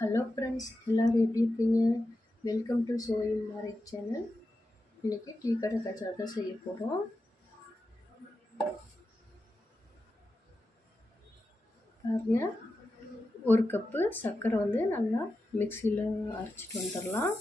Hello friends, எல்லோரும் எப்படி இருக்கீங்க? Welcome to sowing marriage channel. இன்றைக்கி டீ கடை கச்சா தான் செய்ய போகிறோம். பாருங்க, ஒரு கப்பு சர்க்கரை நல்லா மிக்சியில் அரைச்சிட்டு வந்துடலாம்.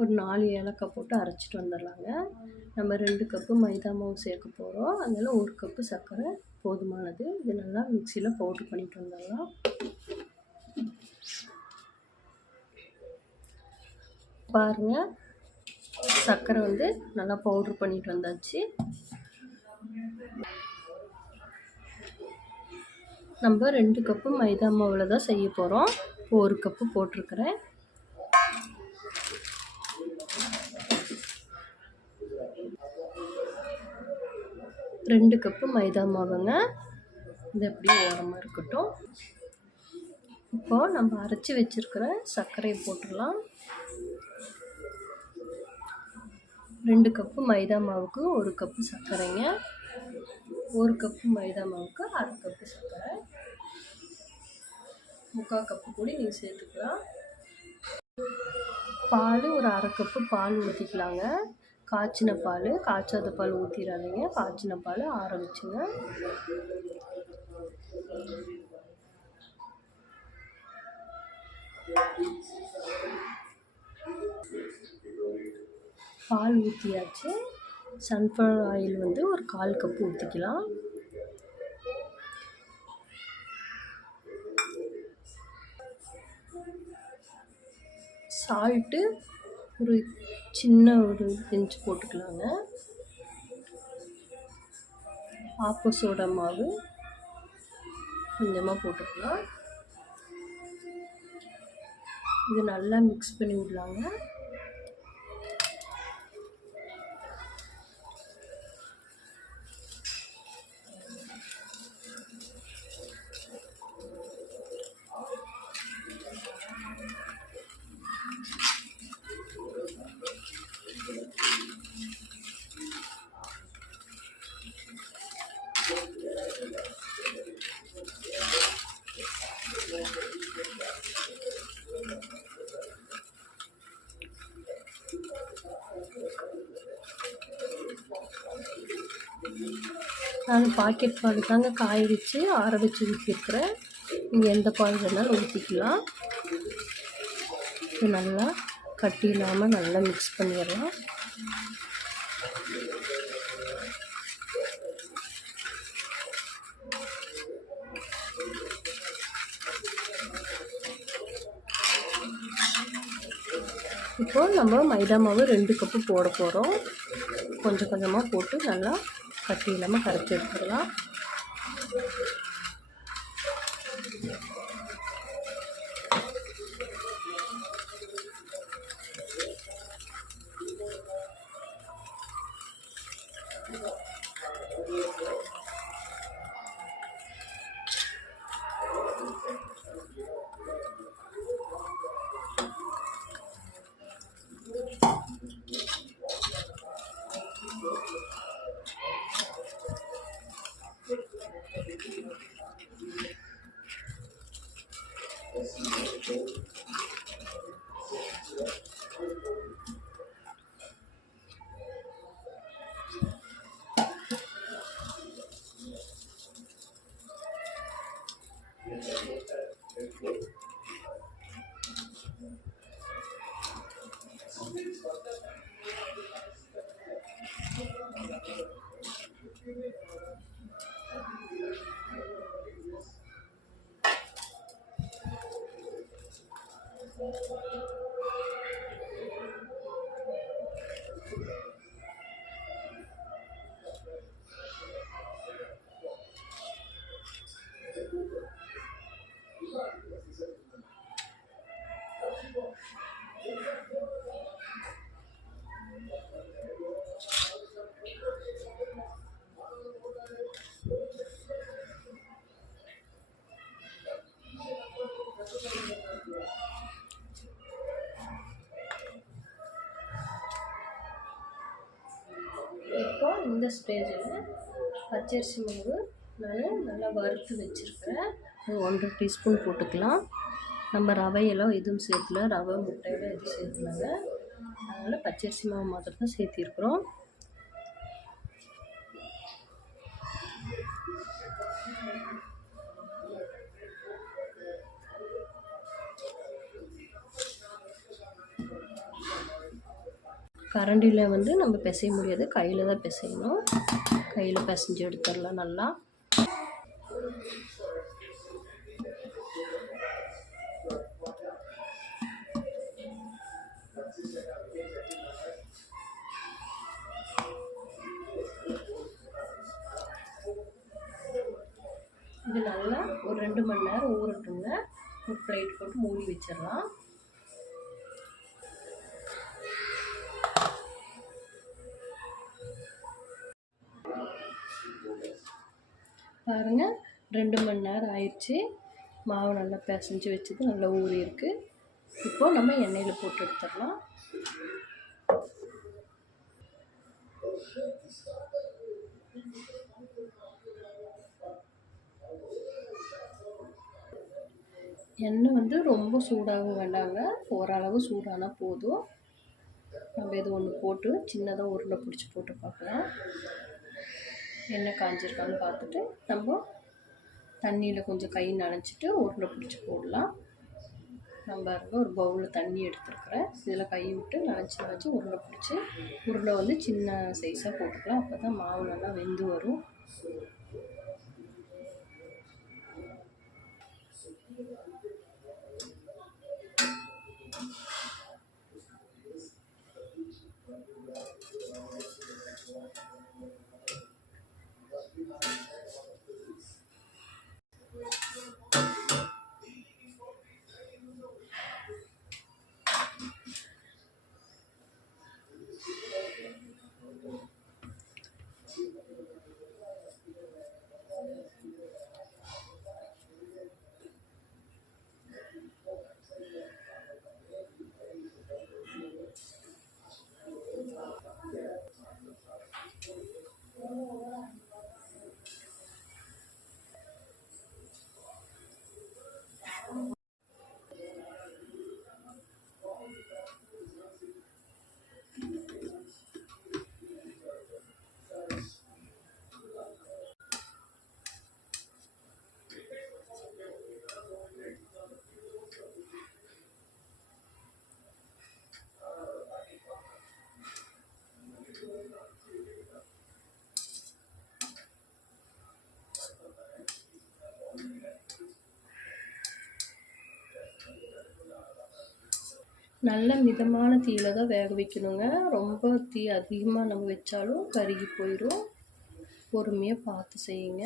ஒரு 4 ஏலக்காய் போட்டு அரைச்சிட்டு வந்துடலாங்க. நம்ம 2 கப்பு மைதா மாவு சேர்க்க போகிறோம். அதனால் 1 கப்பு சர்க்கரை போதுமானது. இது நல்லா மிக்சியில் பவுட்ரு பண்ணிட்டு வந்துடலாம். பாருங்கள், சர்க்கரை நல்லா பவுட்ரு பண்ணிட்டு வந்தாச்சு. நம்ம 2 கப்பு மைதா மாவில் தான் செய்ய போகிறோம். 1 கப்பு போட்டிருக்கிறேன். ரெண்டு கப்பு மைதா மாவுங்க. இது அப்படியே ஓரமாக இருக்கட்டும். இப்போது நம்ம அரைச்சி வச்சுருக்கிற சர்க்கரையை போட்டுடலாம். 2 கப்பு மைதா மாவுக்கு 1 கப்பு சர்க்கரைங்க. 1 கப்பு மைதா மாவுக்கு 1/2 கப்பு சர்க்கரை. 3/4 கப்பு கூட நீங்கள் சேர்த்துக்கலாம். பால் ஒரு 1/2 கப்பு பால் ஊற்றிக்கலாங்க. காய்ச்சின பால், காய்ச்சாத பால் ஊற்றிடாதீங்க. காய்ச்சின பால் ஆற வச்சுங்க. பால் ஊற்றியாச்சு. சன்ஃப்ளவர் ஆயில் ஒரு 1/4 கப்பு ஊற்றிக்கலாம். சால்ட்டு ஒரு சின்ன பிஞ்ச் போட்டுக்கலாங்க. ஆப்ப சோடா மாவு கொஞ்சமாக போட்டுக்கலாம். இது நல்லா மிக்ஸ் பண்ணி விடலாங்க. நான் பாக்கெட் பால் தாங்க காய வச்சு ஆற வச்சு ஊற்றிருக்கிறேன். நீங்கள் எந்த பால் வேணாலும் ஊற்றிக்கலாம். இது நல்லா கட்டி இல்லாமல் நல்லா மிக்ஸ் பண்ணிடலாம். இப்போது நம்ம மைதா மாவு 2 கப்பு போட போகிறோம். கொஞ்சம் கொஞ்சமாக போட்டு நல்லா கட்டி இல்லாமல் கரைச்சி எடுத்துடலாம். இப்போ இந்த ஸ்டேஜில் பச்சரிசி மாவு நான் நல்லா வறுத்து வச்சுருக்கிறேன். 1 1/2 டீஸ்பூன் போட்டுக்கலாம். நம்ம ரவையெல்லாம் எதுவும் சேர்க்கல, ரவை முட்டையெல்லாம் எதுவும் சேர்க்கலாங்க. அதனால் பச்சரிசி மாவு மாத்திரம் தான் சேர்த்திருக்கிறோம். கரண்டியில் வந்து நம்ம பிசைய முடியாது, கையில் தான் பிசையணும். கையில் பிசைஞ்சு எடுத்துடலாம் நல்லா. இது நல்லா ஒரு 2 மணி நேரம் ஊறட்டுங்க. ஒரு பிளேட் போட்டு மூடி வச்சிடலாம். பாருங்கள், 2 மணி நேரம் ஆயிடுச்சு. மாவு நல்லா பிசைஞ்சு வச்சது நல்லா ஊறி இருக்குது. இப்போது நம்ம எண்ணெயில் போட்டு எடுத்துடலாம். எண்ணெய் வந்து ரொம்ப சூடாகவும் வேண்டாங்க, ஓரளவு சூடானால் போதும். நம்ம இது ஒன்று போட்டு சின்னதாக உருண்டை பிடிச்சி போட்டு பார்க்கலாம். எண்ணெய் காஞ்சிருக்கான்னு பார்த்துட்டு நம்ம தண்ணியில் கொஞ்சம் கை நனைச்சிட்டு உருண்டை பிடிச்சி போடலாம். நம்ம ஒரு பவுலில் தண்ணி எடுத்துருக்குறேன். இதில் கை விட்டு நனைச்சி உருண்டை பிடிச்சி உருண்டை வந்து சின்ன சைஸாக போட்டுக்கலாம். அப்போ தான் மாவு நல்லா வெந்து வரும். நல்ல மிதமான தீயில தான் வேக வைக்கணுங்க. ரொம்ப தீ அதிகமாக நம்ம வச்சாலும் கருகி போயிடும். பொறுமையாக பார்த்து செய்யுங்க.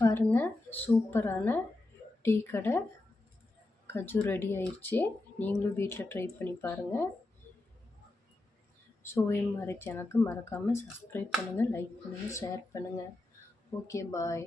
பாருங்கள், சூப்பரான டீ கடை கஜு ரெடி ஆயிடுச்சு. நீங்களும் வீட்டில் ட்ரை பண்ணி பாருங்கள். சுவையும் மாதிரி சேனலுக்கு மறக்காமல் சப்ஸ்கிரைப் பண்ணுங்கள், லைக் பண்ணுங்கள், ஷேர் பண்ணுங்கள். ஓகே, பாய்.